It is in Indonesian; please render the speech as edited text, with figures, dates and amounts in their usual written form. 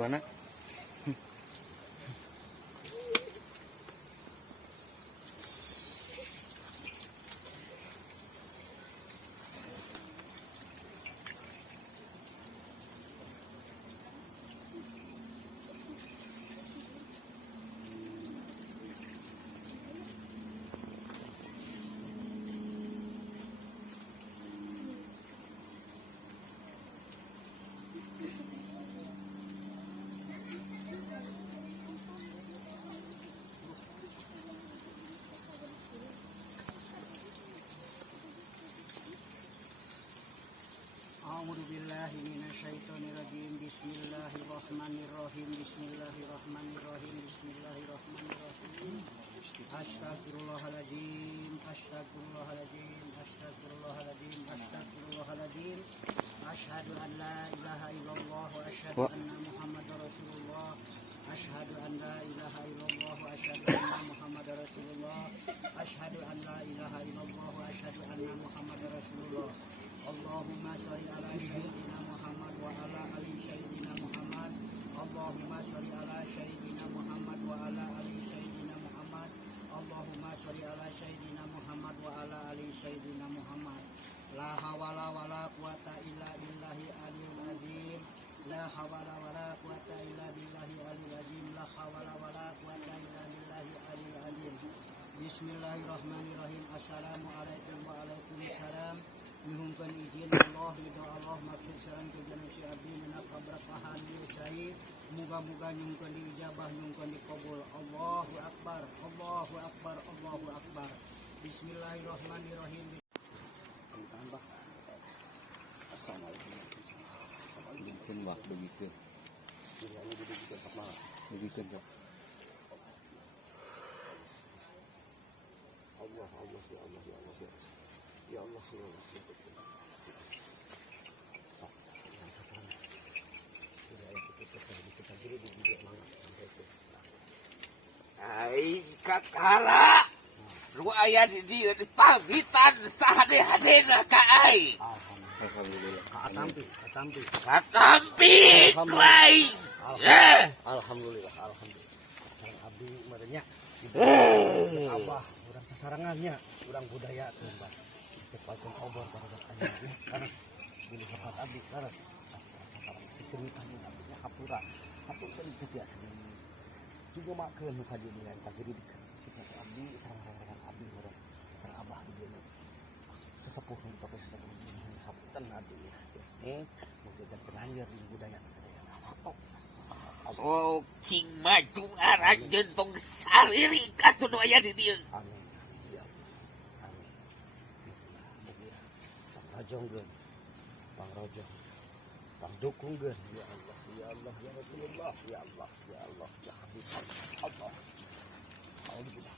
mana? A'udzu billahi minasyaitonir rajim. Bismillahirrahmanirrahim. Bismillahirrahmanirrahim. Bismillahirrahmanirrahim. Astaghfirullahaladzim. Astaghfirullahaladzim. Astaghfirullahaladzim. Astaghfirullahaladzim. Asyhadu an la ilaha illallah wa asyhadu anna Muhammadar Rasulullah. Asyhadu an la ilaha illallah wa asyhadu anna Muhammadar Rasulullah. Asyhadu an la ilaha illallah wa asyhadu anna Muhammadar Rasulullah. Allahumma sholli ala sayyidina Muhammad wa ala ali sayyidina Muhammad. Allahumma sholli ala sayyidina Muhammad wa ala ali sayyidina Muhammad. Allahumma sholli ala sayyidina Muhammad wa ala ali sayyidina Muhammad. La hawla wala quwata illa billahi aliyil azim. La hawla wala quwata illa billahi aliyil azim. La hawla wala quwata illa billahi aliyil azim. Bismillahirrahmanirrahim. Assalamualaikum waalaikumsalam. Nuhunkeun izin Allah ridho Allah maksud sareng tujuan si abdi mina kaberkahan ieu cai muga-muga nyungkeun diijabah nyungkeun dikabul. Allahu akbar, Allahu akbar, Allahu akbar. Bismillahirrahmanirrahim. Tambah. Assalamualaikum. Mungkin wah begitu. Ini begitu sama. Begitu. Allah, Allah, ya Allah, ya Allah. Ya Allah, ya Allah. Ai kakara lu aya di dieu pamitan sahade-hadena ka ai. Alhamdulillah. Katampi. Katampi klai. Alhamdulillah, alhamdulillah. Sareng abdi merenya. Abah urang sasarangannya, urang budaya Mbah. Cepakeun obor karena karena bilih hormat abdi karena cerita abdi hapura. Hapur cerita biasa. Juga makeun nu kajian kagiri dikasih abdi sareng abdi urang sareng abah di dieu. Sesepuh nu tapi sesepuh hapunten abdi ya. Mungkin terlanjur di budaya sadaya. Sok cing maju arah jentong sariri katu nu aya di dieu. Amin. Ya Allah. Amin. Mugia pangrajongkeun. Pangrajong. Pangdukungkeun ya Allah. Ya Allah ya Rasulullah ya Allah ya Allah ya Habib Allah. Alhamdulillah.